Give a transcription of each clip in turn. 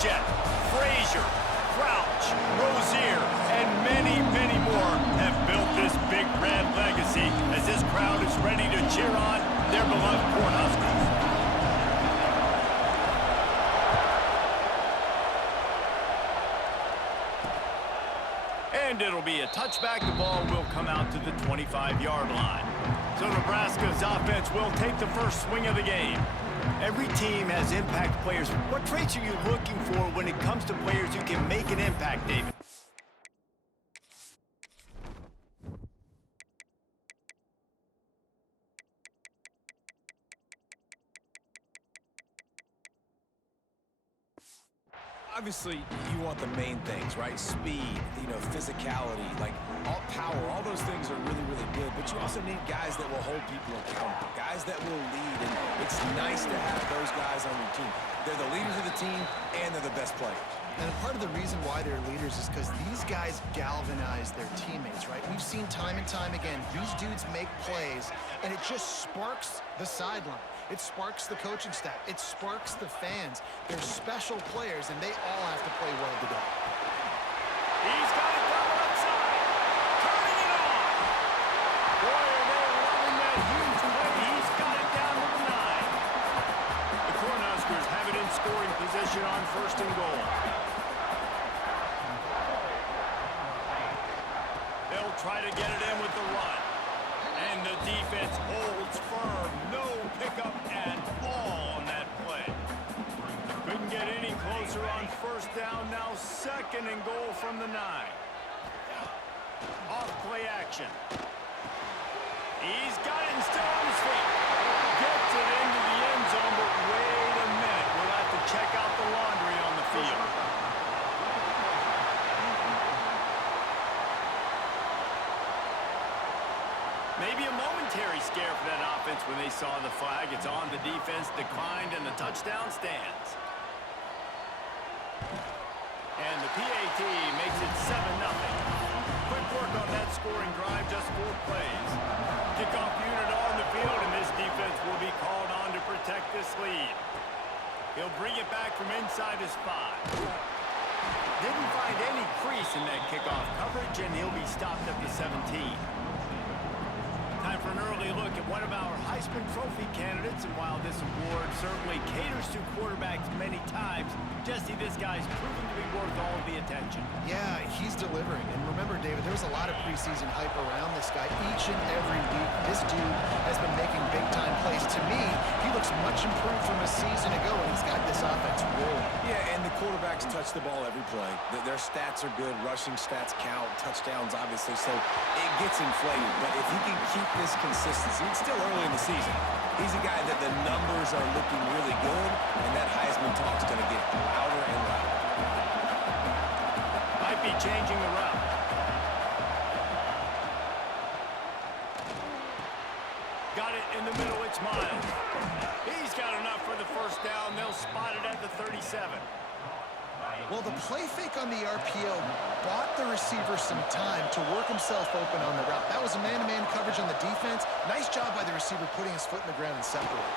Jet, Frazier, Crouch, Rozier, and many, many more have built this Big Red legacy as this crowd is ready to cheer on their beloved Cornhuskers. And it'll be a touchback. The ball will come out to the 25-yard line. So Nebraska's offense will take the first swing of the game. Every team has impact players. What traits are you looking for when it comes to players who can make an impact, David? Obviously, you want the main things, right? Speed, physicality, like all power, all those things are really, really good. But you also need guys that will hold people accountable, guys that will lead. And it's nice to have those guys on your team. They're the leaders of the team, and they're the best players. And part of the reason why they're leaders is because these guys galvanize their teammates, right? We've seen time and time again, these dudes make plays, and it just sparks the sideline. It sparks the coaching staff. It sparks the fans. They're special players, and they all have to play well today. He's got it down the left side. Turning it on. Boy, are they loving that huge play. He's got it down to the 9. The Cornhuskers have it in scoring position on 1st and goal. They'll try to get it in with the run. And the defense holds firm. No pickup at all on that play. Couldn't get any closer on 1st down. Now 2nd and goal from the 9. Off play action. He's got it and still on his feet. Gets it into the end zone, but wait a minute. We'll have to check out the laundry on the field. Maybe a momentary scare for that offense when they saw the flag. It's on. The defense declined, and the touchdown stands. And the PAT makes it 7-0. Quick work on that scoring drive, just 4 plays. Kickoff unit on the field, and this defense will be called on to protect this lead. He'll bring it back from inside his 5. Didn't find any crease in that kickoff coverage, and he'll be stopped at the 17. Time for an early look at one of our Heisman Trophy candidates, and while this award certainly caters to quarterbacks many times, Jesse, this guy's proven to be worth all of the attention. Yeah, he's delivering. And remember, David, there was a lot of preseason hype around this guy each and every week. This dude has been making big-time plays. To me, he looks much improved from a season ago, and he's got this offense rolling. Yeah, and the quarterbacks touch the ball every play. Their stats are good. Rushing stats count. Touchdowns, obviously. So it gets inflated. But if he can keep this consistency, it's still early in the season. He's a guy that the numbers are looking really good, and that Heisman talk's going to get louder and louder. Might be changing the route. Got it in the middle, it's Miles. He's got enough for the 1st down. They'll spot it at the 37. Well, the play fake on the RPO bought the receiver some time to work himself open on the route. That was a man-to-man coverage on the defense. Nice job by the receiver putting his foot in the ground and separating.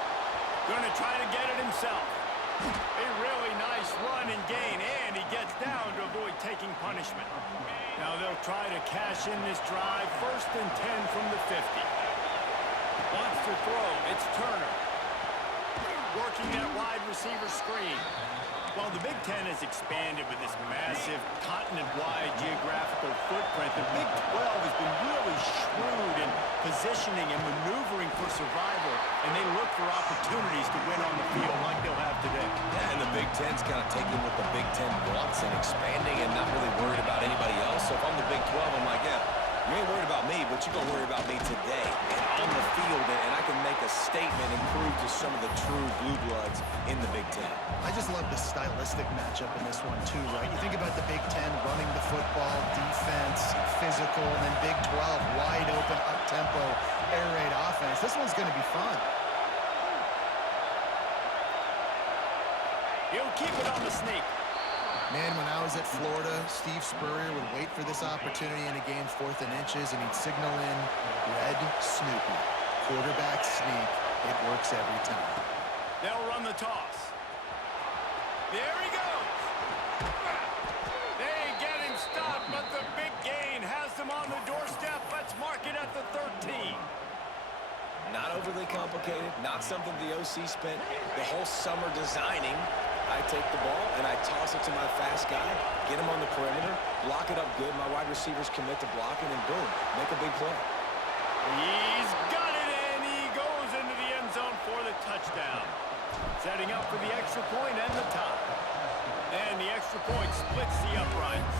Going to try to get it himself. A really nice run and gain, and he gets down to avoid taking punishment. Now they'll try to cash in this drive. 1st and 10 from the 50. Wants to throw. It's Turner. Working that wide receiver screen. Well, the Big Ten has expanded with this massive continent-wide geographical footprint. The Big 12 has been really shrewd in positioning and maneuvering for survival, and they look for opportunities to win on the field like they'll have today. Yeah, and the Big Ten's kind of taking what the Big Ten wants and expanding and not really worried about anybody else. So if I'm the Big 12, I'm like, yeah, you ain't worried about me, but you're going to worry about me today and on the field, and I can make a statement and prove to some of the true blue bloods in the Big Ten. I just love the stylistic matchup in this one, too, right? You think about the Big Ten running the football, defense, physical, and then Big 12, wide open, up-tempo, air raid offense. This one's going to be fun. He'll keep it on the sneak. Man, when I was at Florida, Steve Spurrier would wait for this opportunity in a game 4th and inches, and he'd signal in red Snoopy. Quarterback sneak. It works every time. They'll run the toss. There he goes. They get him stopped, but the big gain has them on the doorstep. Let's mark it at the 13. Not overly complicated, not something the OC spent the whole summer designing. I take the ball and I toss it to my fast guy, get him on the perimeter, block it up good. My wide receivers commit to blocking, and boom, make a big play. He's got it, and he goes into the end zone for the touchdown. Setting up for the extra point and the tie. And the extra point splits the uprights.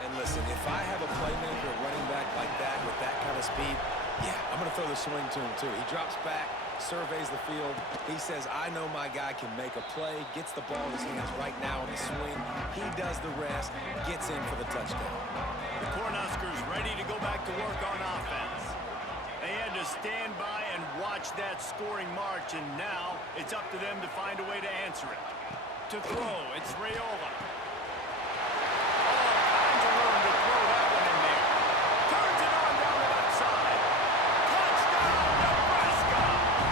And listen, if I have a playmaker running back like that with that kind of speed, yeah, I'm going to throw the swing to him too. He drops back, surveys the field. He says, I know my guy can make a play, gets the ball in his hands right now on the swing. He does the rest, gets in for the touchdown. The Cornhuskers ready to go back to work on offense. They had to stand by and watch that scoring march, and now it's up to them to find a way to answer it. To throw, it's Raiola. All kinds of room to throw that one in there. Turns it on down the left side. Touchdown, Nebraska!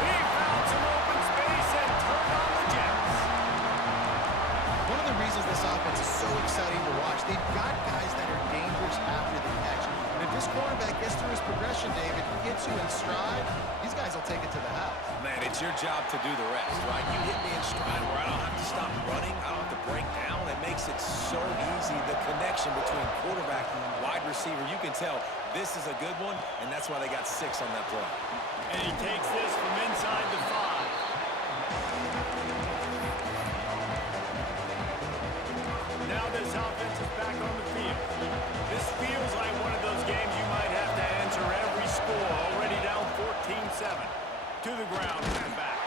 He found some open space and turned on the Jets. One of the reasons this offense is so exciting to watch, they've got guys that are dangerous after the catch. And if this quarterback gets through his progression, David, hits you in stride, these guys will take it to the house. Man, it's your job to do the rest, right? You hit me in stride where I don't have to stop running, I don't have to break down. It makes it so easy, the connection between quarterback and wide receiver. You can tell this is a good one, and that's why they got 6 on that play. And he takes this from inside the 5. Now this offense is back on the field. This feels like one of those games you might have to answer every score. Already down 14-7. To the ground and back.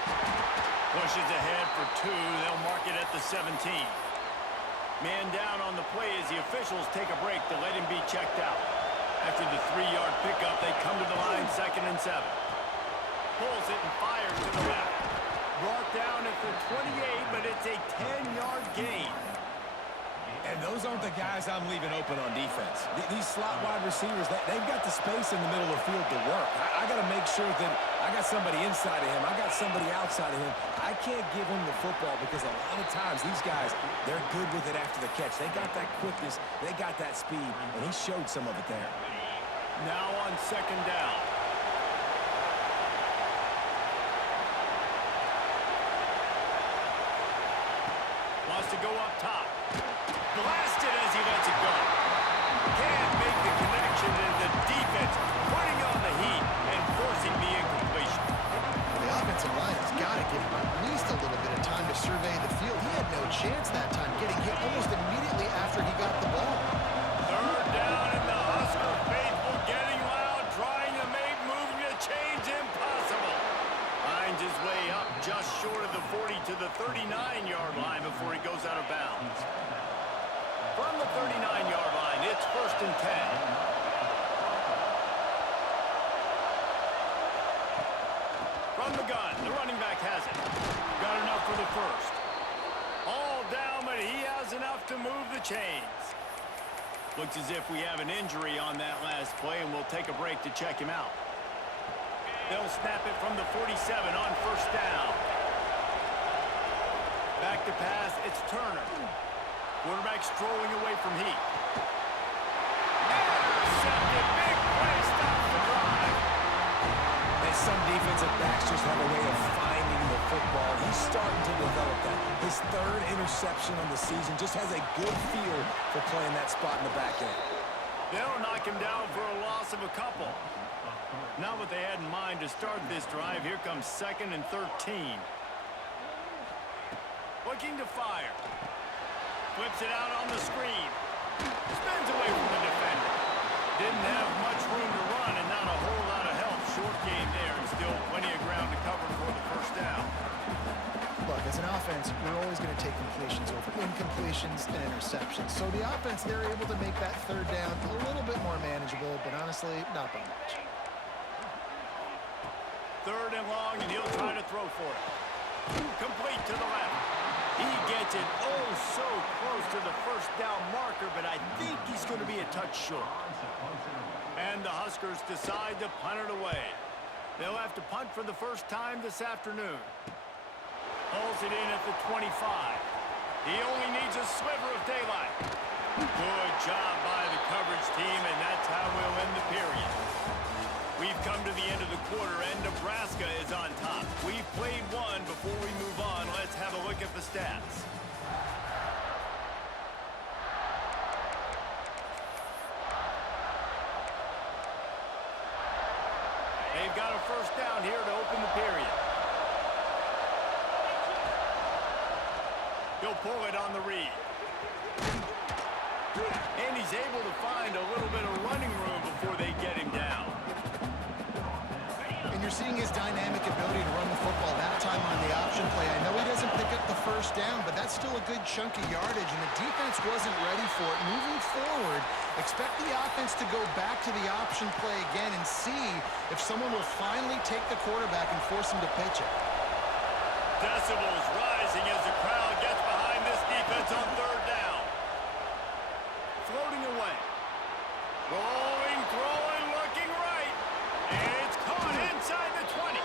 Pushes ahead for 2. They'll mark it at the 17. Man down on the play as the officials take a break to let him be checked out. After the 3-yard pickup, they come to the line 2nd and 7. Pulls it and fires to the left. Brought down at the 28, but it's a 10-yard gain. And those aren't the guys I'm leaving open on defense. These slot wide receivers, they've got the space in the middle of the field to work. I got to make sure that I got somebody inside of him. I got somebody outside of him. I can't give him the football because a lot of times these guys, they're good with it after the catch. They got that quickness. They got that speed, and he showed some of it there. Now on 2nd down. Wants to go up top. Blasted as he lets it go. Can't make the connection, and the defense putting on the heat and forcing the incompletion. The offensive line has got to give him at least a little bit of time to survey the field. He had no chance that time, getting hit almost immediately after he got the ball. 3rd down, and the Husker faithful getting loud, trying to make moving the chains impossible. Finds his way up just short of the 40 to the 39-yard line before he goes out of bounds. From the 39-yard line, it's 1st and 10. From the gun, the running back has it. Got enough for the 1st. All down, but he has enough to move the chains. Looks as if we have an injury on that last play, and we'll take a break to check him out. They'll snap it from the 47 on 1st down. Back to pass, it's Turner. Quarterback strolling away from heat. Intercepted, big play, stops the drive. And some defensive backs just have a way of finding the football. He's starting to develop that. His 3rd interception on the season, just has a good feel for playing that spot in the back end. They'll knock him down for a loss of a couple. Not what they had in mind to start this drive. Here comes 2nd and 13. Looking to fire. Flips it out on the screen. Spins away from the defender. Didn't have much room to run and not a whole lot of help. Short game there and still plenty of ground to cover for the 1st down. Look, as an offense, you're always going to take completions over incompletions and interceptions. So the offense, they're able to make that 3rd down a little bit more manageable, but honestly, not by much. 3rd and long, and he'll try to throw for it. Complete to the left. He gets it oh so close to the 1st down marker, but I think he's going to be a touch short. And the Huskers decide to punt it away. They'll have to punt for the 1st time this afternoon. Pulls it in at the 25. He only needs a sliver of daylight. Good job by the coverage team, and that's how we'll end the period. We've come to the end of the quarter, and Nebraska is on top. We've played one. Before we move on, let's have a look at the stats. They've got a first down here to open the period. He'll pull it on the read. And he's able to find a little bit of running room before they get him down. And you're seeing his dynamic ability to run the football that time on the option play. I know he doesn't pick up the first down, but that's still a good chunk of yardage, and the defense wasn't ready for it. Moving forward, expect the offense to go back to the option play again and see if someone will finally take the quarterback and force him to pitch it. Decibels rising as the crowd gets behind this defense on third down. Floating away. Rolling, throwing, looking right. And it's caught inside the 20.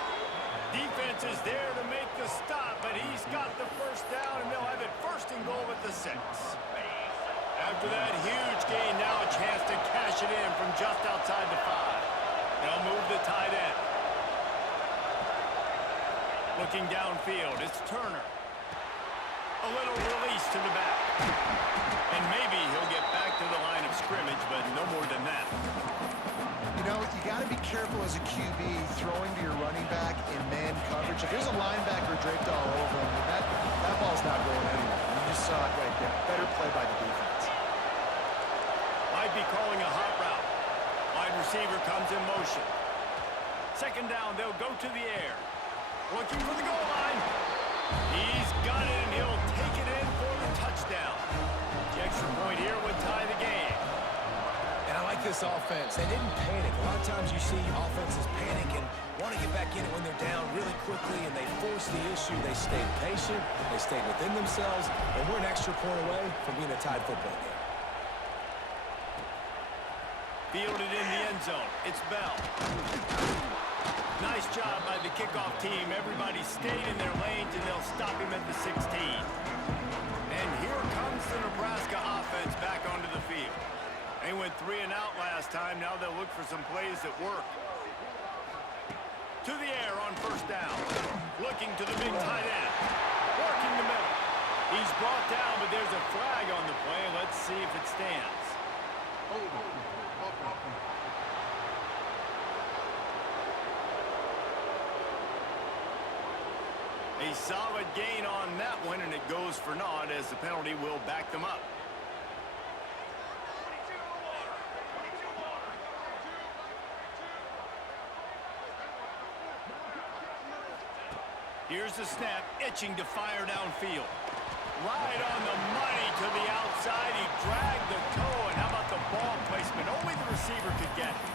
Defense is there to make the stop, but he's got the first down, and they'll have it first and goal at the 6. After that huge gain, now a chance to cash it in from just outside the 5. They'll move the tight end. Looking downfield, it's Turner. A little release to the back. And maybe he'll get back to the line of scrimmage, but no more than that. You know, you got to be careful as a QB throwing to your running back in man coverage. If there's a linebacker draped all over him, that ball's not going anywhere. You just saw it right there. Better play by the defense. Might be calling a hot route. Wide receiver comes in motion. Second down, they'll go to the air. Looking for the goal line. He's got it, and he'll take it in for the touchdown. The extra point here would tie the game. And I like this offense. They didn't panic. A lot of times you see offenses panic and want to get back in it when they're down really quickly, and they force the issue. They stayed patient. They stayed within themselves, and we're an extra point away from being a tied football game. Fielded in the end zone. It's Bell. Nice job by the kickoff team. Everybody stayed in their lanes, and they'll stop him at the 16. And here comes the Nebraska offense back onto the field. They went 3 and out last time. Now they'll look for some plays that work. To the air on first down. Looking to the big tight end. Working the middle. He's brought down, but there's a flag on the play. Let's see if it stands. A solid gain on that one, and it goes for naught as the penalty will back them up. Here's the snap, itching to fire downfield. Right on the money to the outside. He dragged the toe, and how about the ball placement? Only the receiver could get it.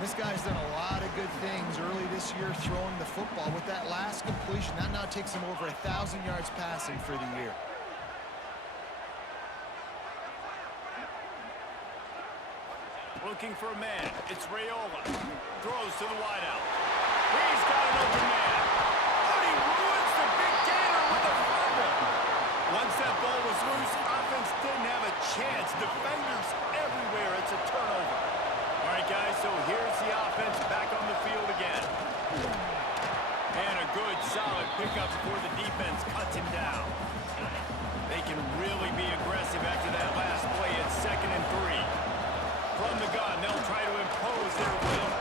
This guy's done a lot of good things early this year throwing the football. With that last completion, that now takes him over 1,000 yards passing for the year. Looking for a man. It's Raiola. Throws to the wideout. He's got an open man. Oh, he ruins the big gainer with a fumble. Once that ball was loose, offense didn't have a chance. Defenders everywhere. It's a turnover. All right, guys, so here's the offense back on the field again. And a good, solid pickup before the defense cuts him down. They can really be aggressive after that last play. It's 2nd and 3. From the gun, they'll try to impose their will.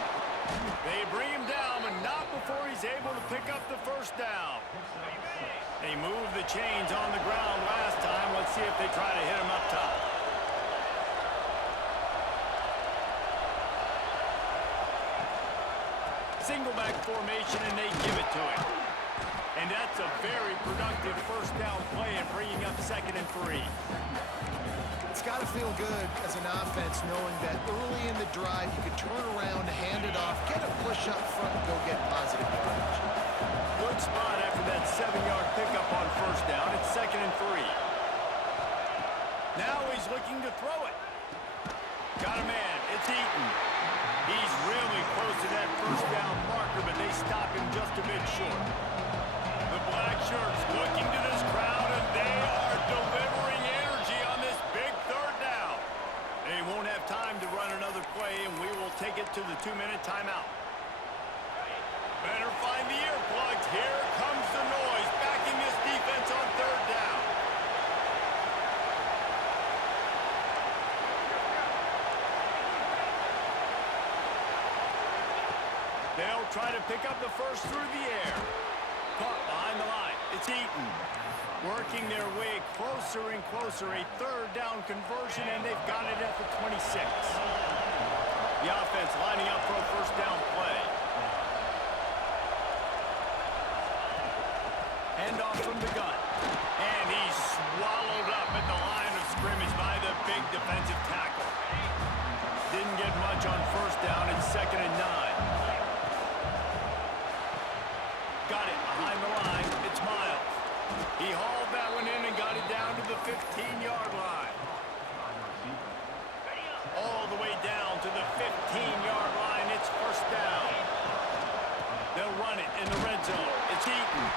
They bring him down, but not before he's able to pick up the first down. They moved the chains on the ground last time. Let's see if they try to hit him up top. Single back formation, and they give it to him. And that's a very productive first down play and bringing up 2nd and 3. It's got to feel good as an offense knowing that early in the drive you could turn around, hand it off, get a push up front, and go get positive yardage. Good spot after that 7-yard pickup on first down. It's 2nd and 3. Now he's looking to throw it. Got a man. It's Eaton. He's really close to that first down marker, but they stop him just a bit short. The black shirts looking to this crowd, and they are delivering. They'll try to pick up the first through the air. Caught behind the line. It's Eaton. Working their way closer and closer. A third down conversion, and they've got it at the 26. The offense lining up for a first down play. Handoff from the gun. And he's swallowed up at the line of scrimmage by the big defensive tackle. Didn't get much on first down. It's 2nd and 9. Got it behind the line. It's Miles. He hauled that one in and got it down to the 15-yard line. All the way down to the 15-yard line. It's first down. They'll run it in the red zone. It's Eaton.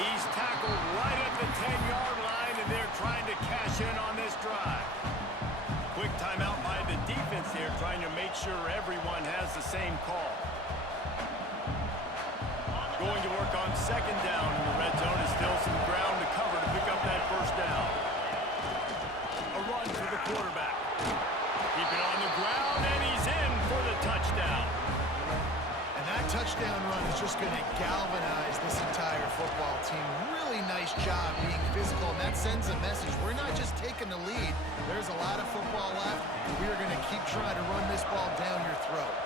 He's tackled right at the 10-yard line, and they're trying to cash in on this drive. Quick timeout by the defense there, trying to make sure everyone has the same call. Going to work on 2nd down in the red zone. Is still some ground to cover to pick up that first down. A run for the quarterback. Keep it on the ground, and he's in for the touchdown. And that touchdown run is just going to galvanize this entire football team. Really nice job being physical, and that sends a message. We're not just taking the lead. There's a lot of football left. We are going to keep trying to run this ball down your throat.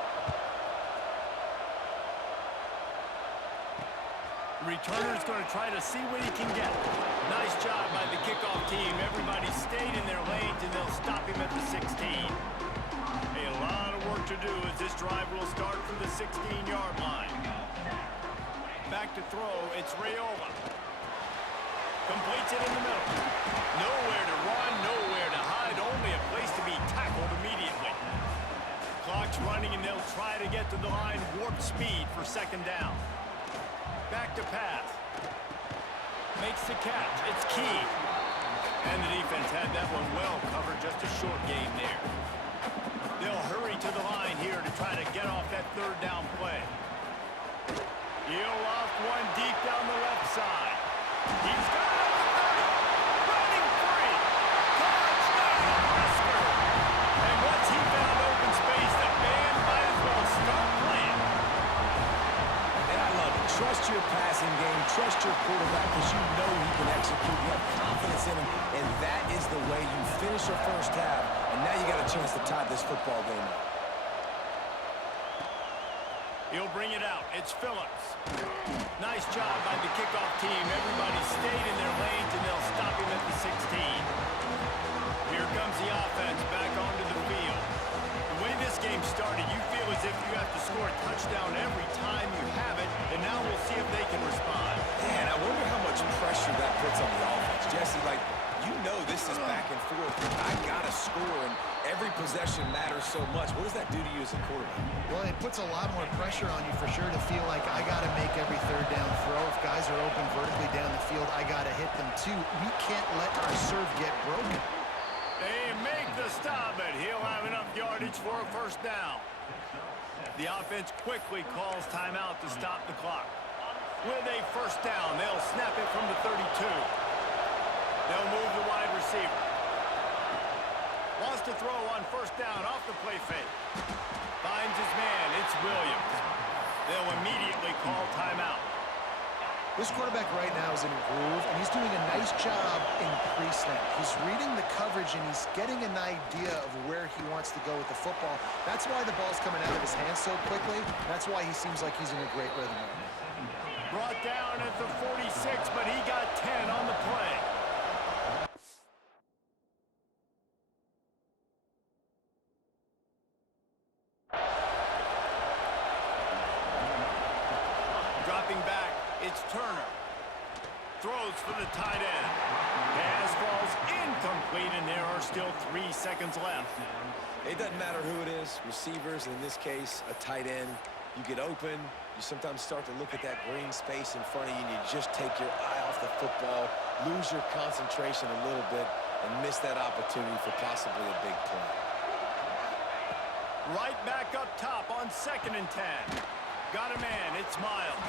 Returner's going to try to see what he can get. Nice job by the kickoff team. Everybody stayed in their lanes, and they'll stop him at the 16. A lot of work to do as this drive will start from the 16-yard line. Back to throw, it's Raiola. Completes it in the middle. Nowhere to run, nowhere to hide, only a place to be tackled immediately. Clock's running, and they'll try to get to the line, warp speed for 2nd down. Back to pass. Makes the catch. It's Key. And the defense had that one well covered. Just a short game there. They'll hurry to the line here to try to get off that 3rd down play. He'll off one deep down the left side. He's got it at the 30. Running free. Touchdown, Nebraska. And once he found open space, the band might as well start playing. And I love it. Trust your passing game. Trust your quarterback because you know he can execute. You have confidence in him, and that is the way you finish your first half. And now you got a chance to tie this football game up. He'll bring it out. It's Phillips. Nice job by the kickoff team. Everybody stayed in their lanes, and they'll stop him at the 16. Here comes the offense back onto the field. The way this game started, you feel as if you have to score a touchdown every time you have it, and now we'll see if they can respond. Man, I wonder how much pressure that puts on the offense. Jesse, like, you know this is back and forth. I got to score, and every possession matters so much. What does that do to you as a quarterback? Well, it puts a lot more pressure on you for sure to feel like I got to make every 3rd down throw. If guys are open vertically down the field, I got to hit them too. We can't let our serve get broken. They make the stop, but he'll have enough yardage for a first down. The offense quickly calls timeout to stop the clock. With a first down, they'll snap it from the 32. They'll move the wide receiver. Wants to throw on first down off the play fake. Finds his man. It's Williams. They'll immediately call timeout. This quarterback right now is in a groove, and he's doing a nice job in pre-snap. He's reading the coverage, and he's getting an idea of where he wants to go with the football. That's why the ball's coming out of his hands so quickly. That's why he seems like he's in a great rhythm right now. Brought down at the 46, but he got 10 on the play. Dropping back, it's Turner. Throws for the tight end. Pass falls incomplete, and there are still 3 seconds left. It doesn't matter who it is, receivers, in this case, a tight end. You get open, you sometimes start to look at that green space in front of you, and you just take your eye off the football, lose your concentration a little bit, and miss that opportunity for possibly a big play. Right back up top on 2nd and 10. Got a man, it's Miles.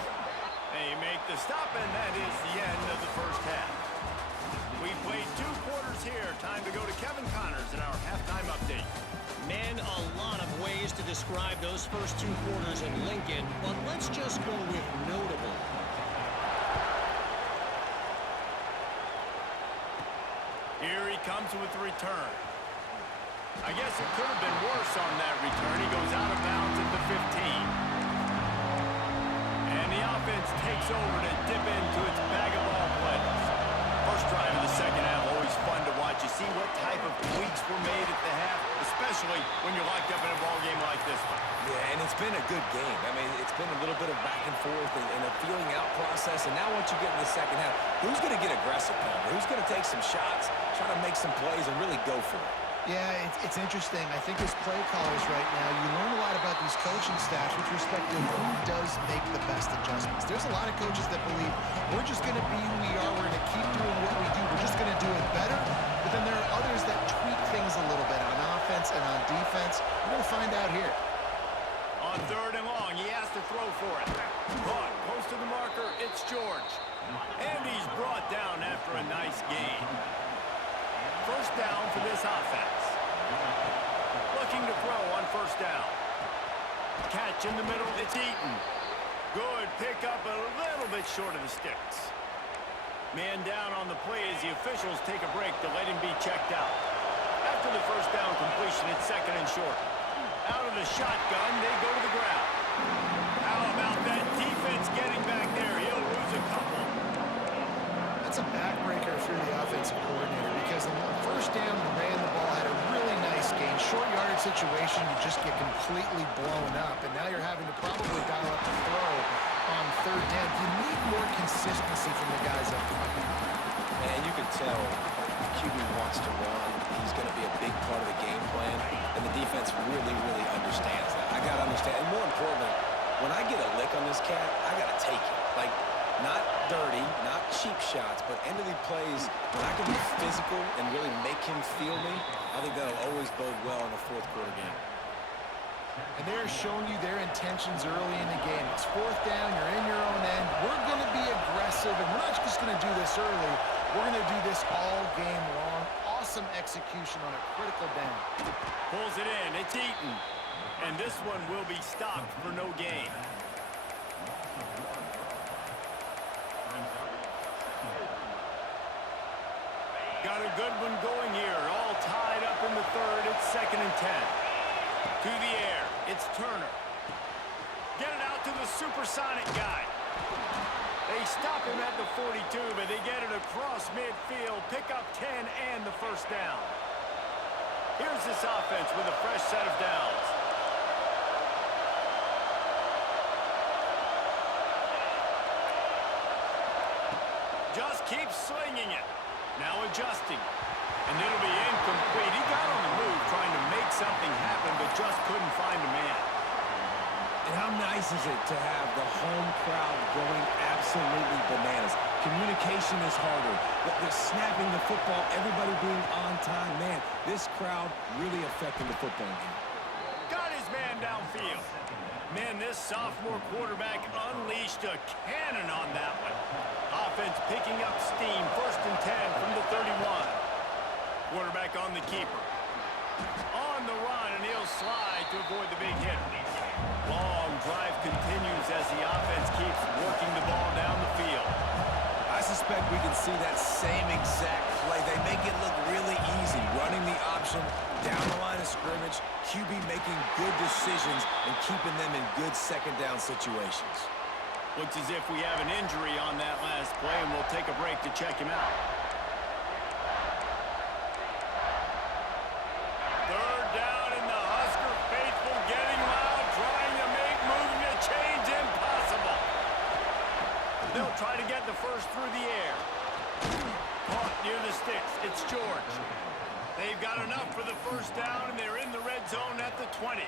They make the stop, and that is the end of the first half. We played 2 quarters here. Time to go to Kevin Connors in our halftime update. Man, a lot of ways to describe those first 2 quarters in Lincoln, but let's just go with notable. Here he comes with the return. I guess it could have been worse on that return. He goes out of bounds at the 15. And the offense takes over to dip into its bag of ball plays. First drive of the second half, always fun to watch. You see what type of tweaks were made at the half, especially when you're locked up in a ball game like this one. Yeah, and it's been a good game. I mean, it's been a little bit of back and forth and a feeling out process. And now once you get in the second half, who's going to get aggressive, Palmer? Who's going to take some shots, try to make some plays, and really go for it? Yeah, it's interesting. I think as play callers right now, you learn a lot about these coaching staffs with respect to who does make the best adjustments. There's a lot of coaches that believe we're just going to be who we are. We're going to keep doing what we do. We're just going to do it better. But then there are others that tweak things a little bit on offense and on defense. We're going to find out here. On 3rd and long, he has to throw for it. Caught close to the marker, it's George. And he's brought down after a nice gain. First down for this offense. Looking to throw on first down. Catch in the middle, it's Eaton. Good pickup, a little bit short of the sticks. Man down on the play as the officials take a break to let him be checked out. After the first down completion, it's 2nd and short. Out of the shotgun, they go to the ground. How about that defense getting back there? He'll lose a couple. That's a backbreaker for the offensive coordinator because on first down, the ran the ball, had a really nice gain. Short yardage situation, you just get completely blown up, and now you're having to probably dial up the throw on 3rd down. You need more consistency from the guys up front. And you can tell the QB wants to run. He's going to be a big part of the game plan, and the defense really, really understands that. I got to understand, and more importantly, when I get a lick on this cat, I got to take it. Like, not dirty, not cheap shots, but end of the plays, when I can be physical and really make him feel me, I think that'll always bode well in the 4th quarter game. And they're showing you their intentions early in the game. It's 4th down, you're in your own end. We're going to be aggressive, and we're not just going to do this early. We're going to do this all game long. Awesome execution on a critical down. Pulls it in, it's Eaton. And this one will be stopped for no gain. Got a good one going here. All tied up in the 3rd. It's 2nd and 10. To the air. It's Turner. Get it out to the supersonic guy. They stop him at the 42, but they get it across midfield. Pick up 10 and the first down. Here's this offense with a fresh set of downs. Just keep slinging it. Now adjusting. And it'll be incomplete. He got on the move trying to make something happen, but just couldn't find a man. And how nice is it to have the home crowd going absolutely bananas? Communication is harder. They're snapping the football, everybody being on time. Man, this crowd really affecting the football game. Got his man downfield. Man, this sophomore quarterback unleashed a cannon on that one. Offense picking up steam. 1st and 10 from the 31. Quarterback on the keeper. On the run, and he'll slide to avoid the big hit. Long drive continues as the offense keeps working the ball down the field. I suspect we can see that same exact play. They make it look really easy, running the option down the line of scrimmage, QB making good decisions and keeping them in good 2nd down situations. Looks as if we have an injury on that last play, and we'll take a break to check him out. 3rd down, and the Husker faithful getting loud, trying to make moving a change impossible. They'll try to get the first through the air. Caught near the sticks. It's George. They've got enough for the first down, and they're in the red zone at the 20.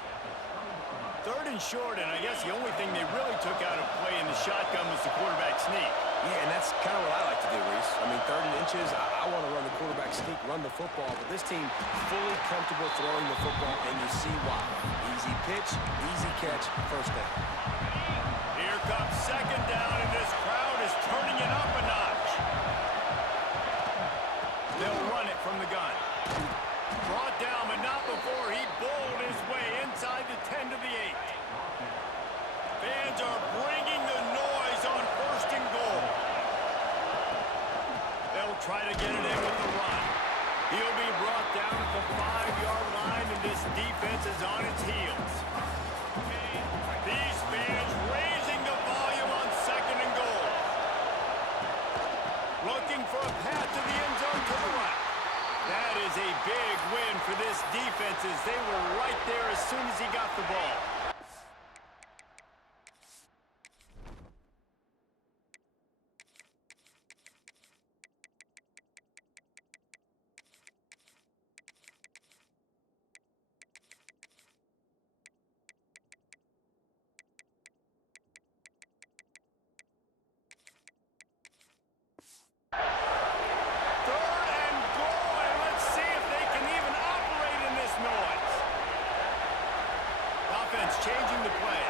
3rd and short, and I guess the only thing they really took out of play in the shotgun was the quarterback sneak. Yeah, and that's kind of what I like to do, Reese. I mean, 3rd and inches, I want to run the quarterback sneak, run the football, but this team fully comfortable throwing the football, and you see why. Easy pitch, easy catch, first down. Here comes 2nd down, and this crowd is turning it up a notch. they'll try to get it in with the run. He'll be brought down at the 5-yard line, and this defense is on its heels. These fans raising the volume on 2nd and goal. Looking for a path to the end zone to the right. That is a big win for this defense as they were right there as soon as he got the ball. Changing the play.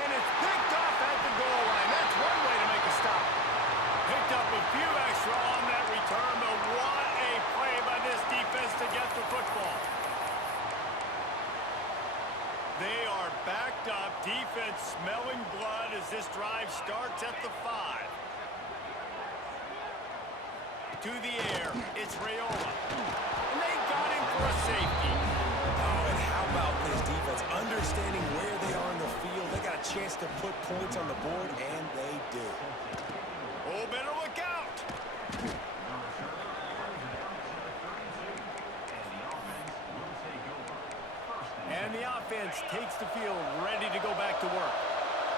And it's picked off at the goal line. That's one way to make a stop. Picked up a few extra on that return, but what a play by this defense to get the football. They are backed up. Defense smelling blood as this drive starts at the 5. To the air, it's Raiola. And they got him for a safety. Oh, and how about this defense understanding where they are in the field? They got a chance to put points on the board, and they do. Oh, better look out. And the offense takes the field, ready to go back to work.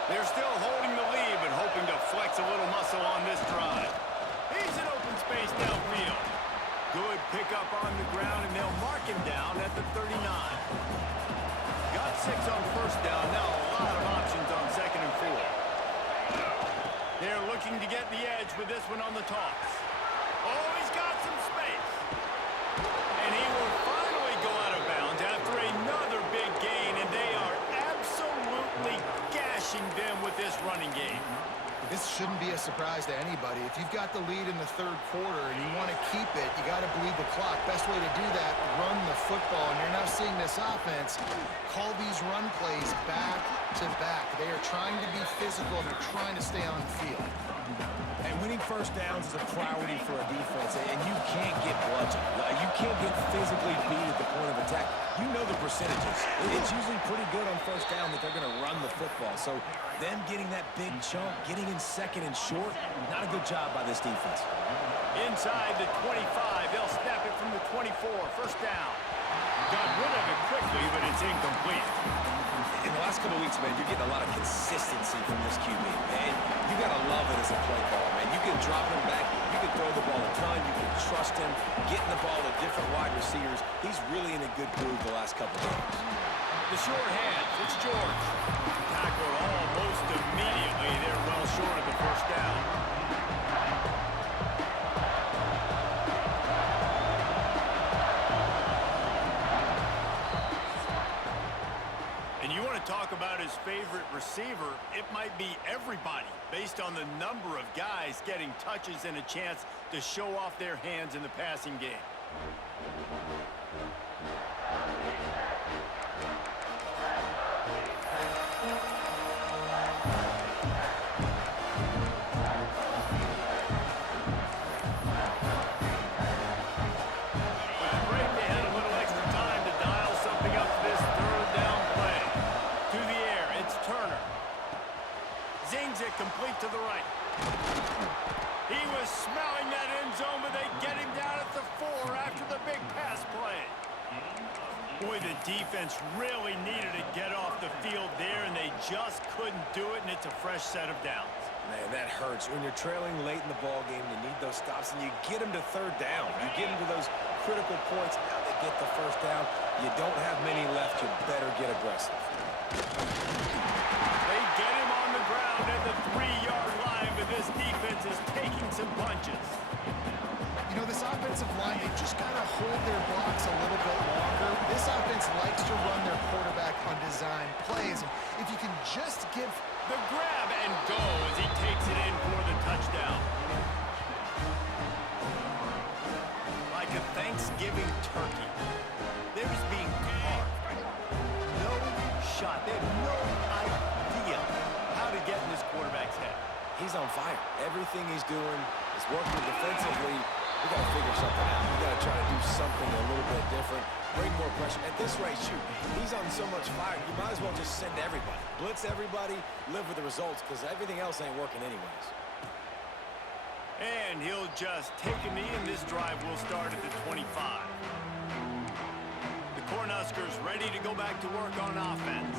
They're still holding the lead, but hoping to flex a little muscle on this drive. He's in open space downfield. Good pickup on the ground, and they'll mark him down at the 39. Got 6 on 1st down. Now a lot of options on 2nd and 4. They're looking to get the edge with this one on the toss. Oh, he's got some space. And he will finally go out of bounds after another big gain, and they are absolutely gashing them with this running game. This shouldn't be a surprise to anybody. If you've got the lead in the 3rd quarter and you want to keep it, you got to bleed the clock. Best way to do that, run the football. And you're now seeing this offense call these run plays back to back. They are trying to be physical, and they're trying to stay on the field. And winning 1st downs is a priority for a defense, and you can't get bludgeoned. You can't get physically beat at the point of attack. You know the percentages. It's usually pretty good on 1st down that they're going to run the football. So them getting that big chunk, getting in 2nd and short, not a good job by this defense. Inside the 25, they'll snap it from the 24, 1st down. Got rid of it quickly, but it's incomplete. In the last couple of weeks, man, you're getting a lot of consistency from this QB, man. You got to love it as a play caller, man. You can drop him back. You can throw the ball a ton. You can trust him. Getting the ball to different wide receivers. He's really in a good groove the last couple of games. The short hands, it's George. Tackled almost immediately. They're well short of the 1st down. And you want to talk about his favorite receiver, it might be everybody, based on the number of guys getting touches and a chance to show off their hands in the passing game. Complete to the right. He was smelling that end zone, but they get him down at the 4 after the big pass play. Boy, the defense really needed to get off the field there, and they just couldn't do it, and it's a fresh set of downs. Man, that hurts. When you're trailing late in the ball game, you need those stops, and you get them to 3rd down. You get them to those critical points. Now they get the 1st down. You don't have many left. You better get aggressive. They get him on the ground at the 3-yard line, but this defense is taking some punches. You know, this offensive line, they just got to hold their blocks a little bit longer. This offense likes to run their quarterback on design plays. And if you can just give the grab and go as he takes it in for the touchdown. Like a Thanksgiving turkey, they're just being carved. No shot. They have no idea how to get in this quarterback's head. He's on fire. Everything he's doing is working defensively. We got to figure something out. We got to try to do something a little bit different. Bring more pressure. At this rate, shoot, he's on so much fire, you might as well just send everybody. Blitz everybody, live with the results, because everything else ain't working anyways. And he'll just take a knee, and this drive will start at the 25. The Cornhuskers ready to go back to work on offense.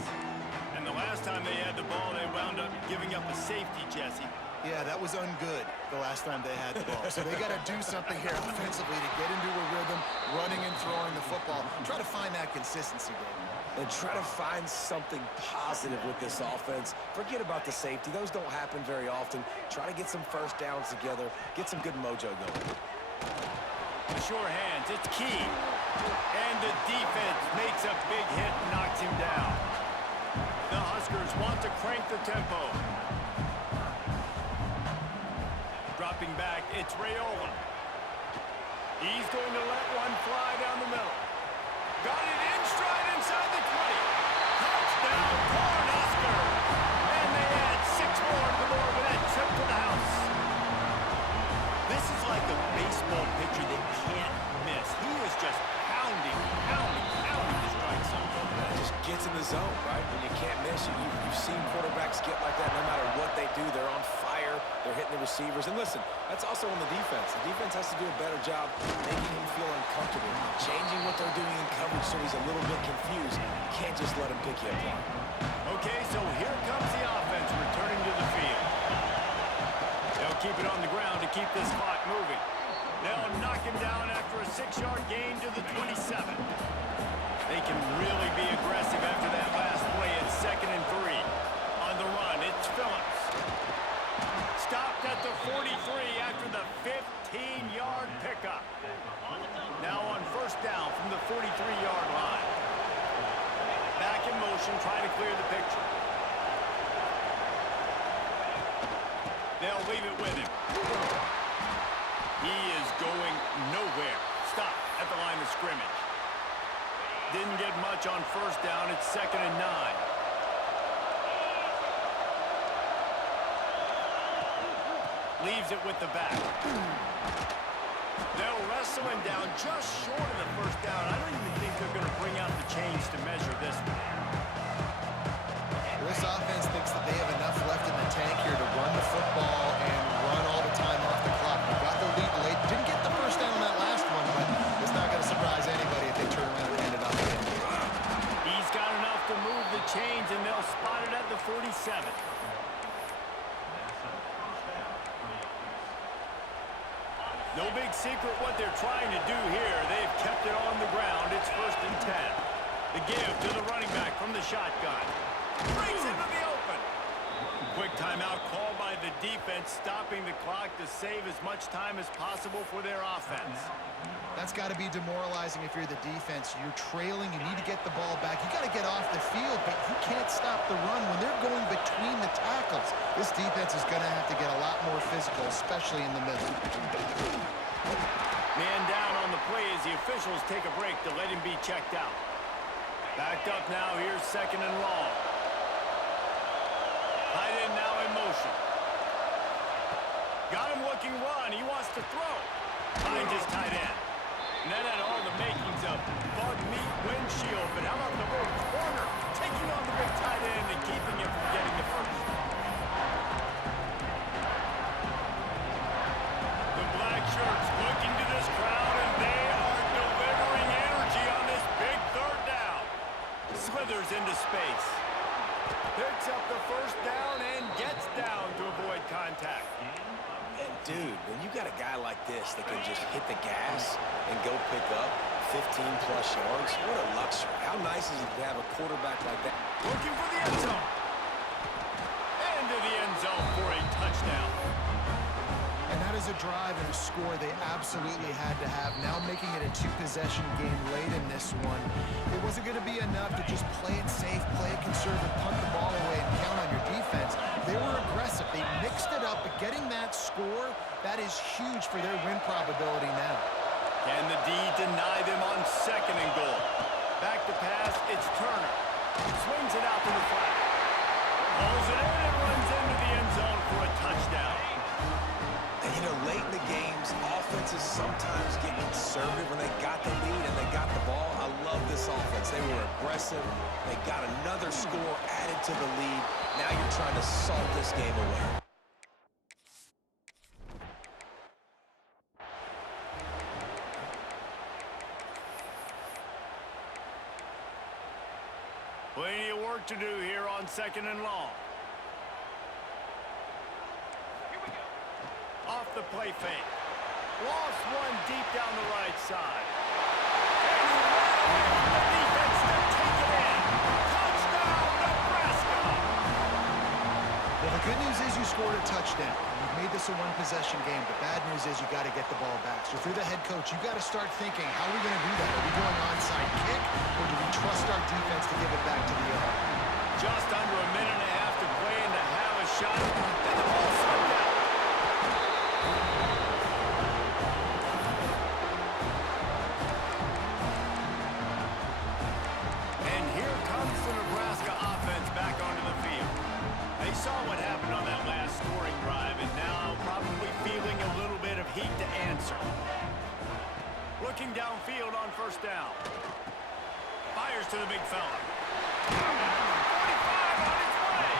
And the last time they had the ball, they wound up giving up a safety, Jesse. Yeah, that was ungood the last time they had the ball. So they got to do something here offensively to get into a rhythm, running and throwing the football. Try to find that consistency, Dave. And try to find something positive with this offense. Forget about the safety. Those don't happen very often. Try to get some first downs together. Get some good mojo going. The sure hands, it's key. And the defense makes a big hit and knocks him down. The Huskers want to crank the tempo. Dropping back, it's Raiola. He's going to let one fly down the middle. Got it in stride inside the 20. Touchdown, Cornhuskers! And they add 6 more to the board with that trip to the house. This is like a baseball pitcher that can't miss. He is just pounding the strike zone. Just gets in the zone, right? When you can't miss, you've seen quarterbacks get like that no matter what they do. They're on fire. They're hitting the receivers. And listen, that's also on the defense. The defense has to do a better job making him feel uncomfortable, changing what they're doing in coverage so he's a little bit confused. You can't just let him pick you apart. Okay, so here comes the offense returning to the field. They'll keep it on the ground to keep this clock moving. They'll knock him down after a 6-yard gain to the 27. They can really be aggressive after that last play. It's 2nd and 3. On the run, it's Phillips. Stopped at the 43 after the 15-yard pickup. Now on first down from the 43-yard line. Back in motion, trying to clear the picture. They'll leave it with him. He is going nowhere. Stop at the line of scrimmage. Didn't get much on first down. It's 2nd and 9. Leaves it with the back. They'll wrestle him down just short of the first down. I don't even think they're going to bring out the chains to measure this one. This offense thinks that they have enough left in the tank here to run the football and run all the time off the clock. They got the lead late. Didn't get the first down on that last one, but it's not going to surprise anybody if they turn around and hand it off again. He's got enough to move the chains, and they'll spot it at the 47. No big secret what they're trying to do here. They've kept it on the ground. It's 1st and 10. The give to the running back from the shotgun. Brings into the open. Quick timeout called by the defense, stopping the clock to save as much time as possible for their offense. That's got to be demoralizing if you're the defense. You're trailing. You need to get the ball back. You got to get off the field, but you can't stop the run when they're going between the tackles. This defense is going to have to get a lot more physical, especially in the middle. Man down on the play as the officials take a break to let him be checked out. Backed up now. Here's 2nd and long. Tight end now in motion. Got him looking one. He wants to throw. Finds his tight end. And that had all the makings of bug meat windshield. But how about the little corner taking on the big tight end and keeping him from getting the first? The black shirts looking to this crowd, and they are delivering energy on this big 3rd down. Slithers into space. Picks up the first down and gets down to avoid contact. And, dude, when you got a guy like this that can just hit the gas and go pick up 15-plus yards, what a luxury. How nice is it to have a quarterback like that? Looking for the end zone. Into the end zone for a touchdown. And that is a drive and a score they absolutely had to have. Now making it a 2-possession game late in this one. It wasn't going to be enough to just play it safe, play it conservative, punt the ball away, and count on your defense. They were aggressive. They mixed it up, but getting that score, that is huge for their win probability now. Can the D deny them on 2nd and goal? Back to pass, it's Turner. Swings it out to the flat. Pulls it in and runs into the end zone for a touchdown. They were aggressive. They got another score added to the lead. Now you're trying to salt this game away. Plenty of work to do here on 2nd and long. Off the play fake. Lost one deep down the right side. And the defense to take it in. Touchdown, Nebraska! Well, the good news is you scored a touchdown. You've made this a one-possession game. The bad news is you got to get the ball back. So if you're the head coach, you got to start thinking, how are we going to do that? Are we going onside kick, or do we trust our defense to give it back to the other? Just under a minute and a half to play and to have a shot. Then the ball slipped out. And here comes the Nebraska offense back onto the field. They saw what happened on that last scoring drive, and now probably feeling a little bit of heat to answer. Looking downfield on 1st down. Fires to the big fella. 45 on its way.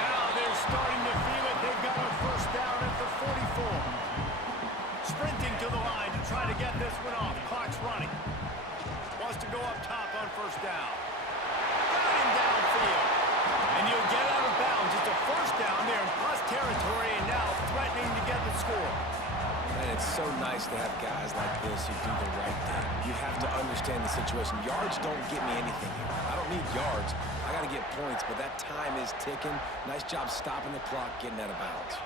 Now they're starting to feel it. They've got a 1st down at the 44. Sprinting to the line to try to get this one off. Clock's running. Wants to go up top on 1st down. Got him downfield. And you'll get out of bounds. It's a 1st down there in plus territory, and now threatening to get the score. And it's so nice to have guys like this who do the right thing. You have to understand the situation. Yards don't get me anything here. I don't need yards. I got to get points, but that time is ticking. Nice job stopping the clock, getting out of bounds.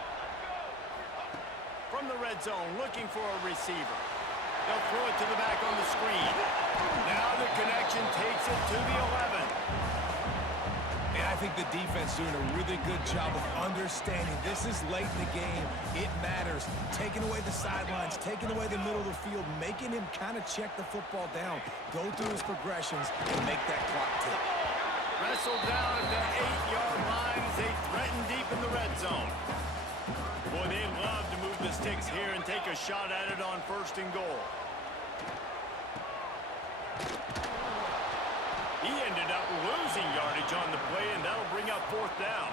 From the red zone, looking for a receiver. They'll throw it to the back on the screen. Now the connection takes it to the 11. And I think the defense doing a really good job of understanding this is late in the game. It matters. Taking away the sidelines, taking away the middle of the field, making him kind of check the football down, go through his progressions, and make that clock tick. Wrestled down at the 8-yard line as they threaten deep in the red zone. Boy, they love to move the sticks here and take a shot at it on 1st and goal. He ended up losing yardage on the play, and that'll bring up 4th down.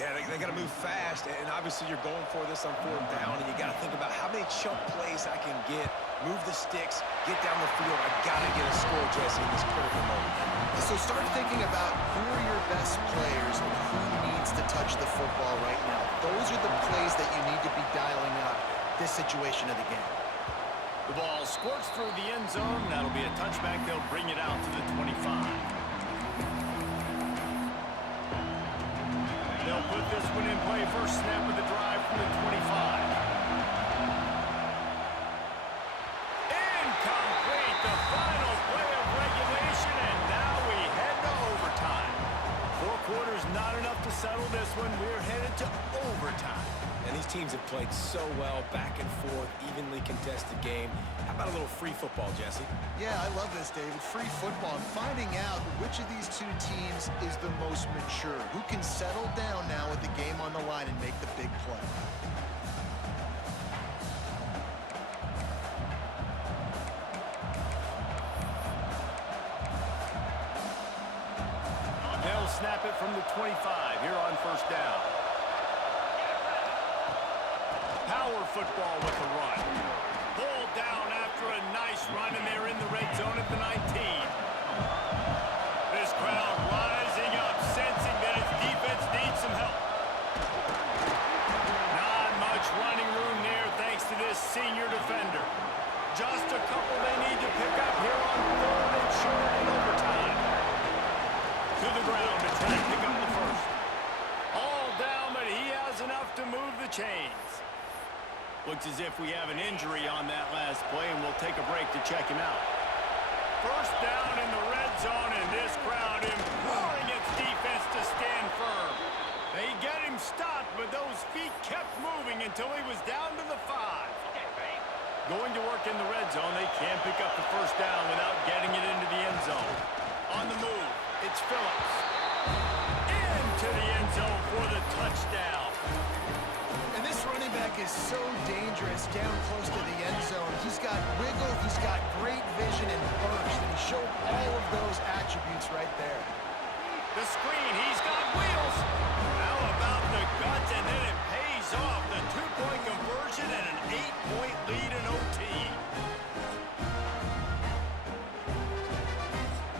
Yeah, they got to move fast, and obviously you're going for this on 4th down, and you got to think about how many chunk plays I can get, move the sticks, get down the field. I got to get a score, Jesse, in this critical moment. So start thinking about who are your best players and who needs to touch the football right now. Those are the plays that you need to be dialing up this situation of the game. The ball squirts through the end zone. That'll be a touchback. They'll bring it out to the 25. They'll put this one in play. First snap of the drive from the 25. Incomplete. The final play of regulation, and now we head to overtime. 4 quarters not enough to settle this one. We're headed to overtime. And these teams have played so well, back and forth, evenly contested game. How about a little free football, Jesse? Yeah, I love this, David. Free football. And finding out which of these two teams is the most mature. Who can settle down now with the game on the line and make the big play. They'll snap it from the 25 here on 1st down. Power football with the run. Pulled down after a nice run, and they're in the red zone at the 19. This crowd rising up, sensing that its defense needs some help. Not much running room there thanks to this senior defender. Just a couple they need to pick up here on 3rd and short in overtime. To the ground to try to pick up the 1st. All down, but he has enough to move the chains. Looks as if we have an injury on that last play, and we'll take a break to check him out. 1st down in the red zone, and this crowd imploring its defense to stand firm. They get him stopped, but those feet kept moving until he was down to the 5. Going to work in the red zone, they can't pick up the 1st down without getting it into the end zone. On the move, it's Phillips. Into the end zone for the touchdown. And this running back is so dangerous. dangerous down close to the end zone. He's got wiggle, he's got great vision and burst, and he showed all of those attributes right there. The screen, he's got wheels. How about the guts, and then it pays off. The 2-point conversion and an 8-point lead in OT.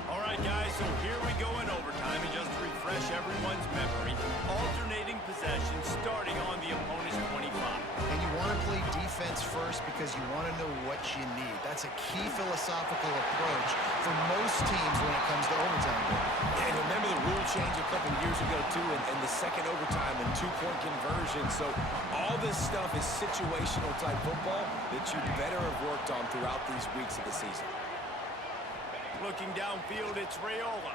All right, guys, so here we go in overtime, and just to refresh everyone's memory, alternating possession starting on the opponent's 25. And you want to play defense first because you want to know what you need. That's a key philosophical approach for most teams when it comes to overtime. And remember the rule change a couple years ago, too, and the second overtime and 2-point conversion. So all this stuff is situational type football that you better have worked on throughout these weeks of the season. Looking downfield, it's Raiola.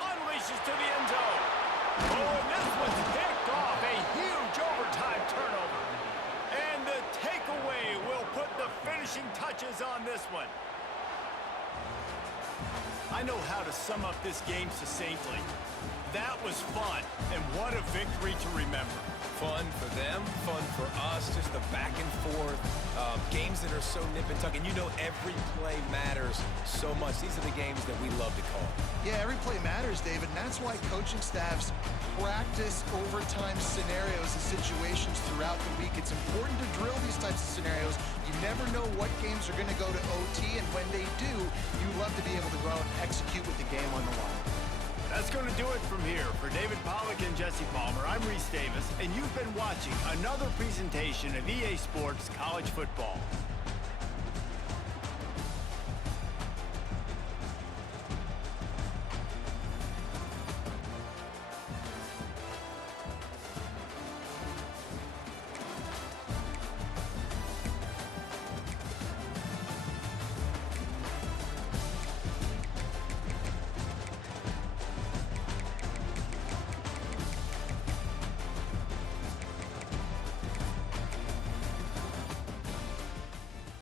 Unleashes to the end zone. Oh, and this one's picked off. A huge overtime turnover. And the takeaway will put the finishing touches on this one. I know how to sum up this game succinctly. That was fun, and what a victory to remember. Fun for them, fun for us, just the back and forth, games that are so nip and tuck, and you know every play matters so much. These are the games that we love to call. Yeah, every play matters, David, and that's why coaching staffs practice overtime scenarios and situations throughout the week. It's important to drill these types of scenarios. You never know what games are going to go to OT, and when they do, you love to be able to go out and execute with the game on the line. That's going to do it from here. For David Pollack and Jesse Palmer, I'm Reese Davis, and you've been watching another presentation of EA Sports College Football.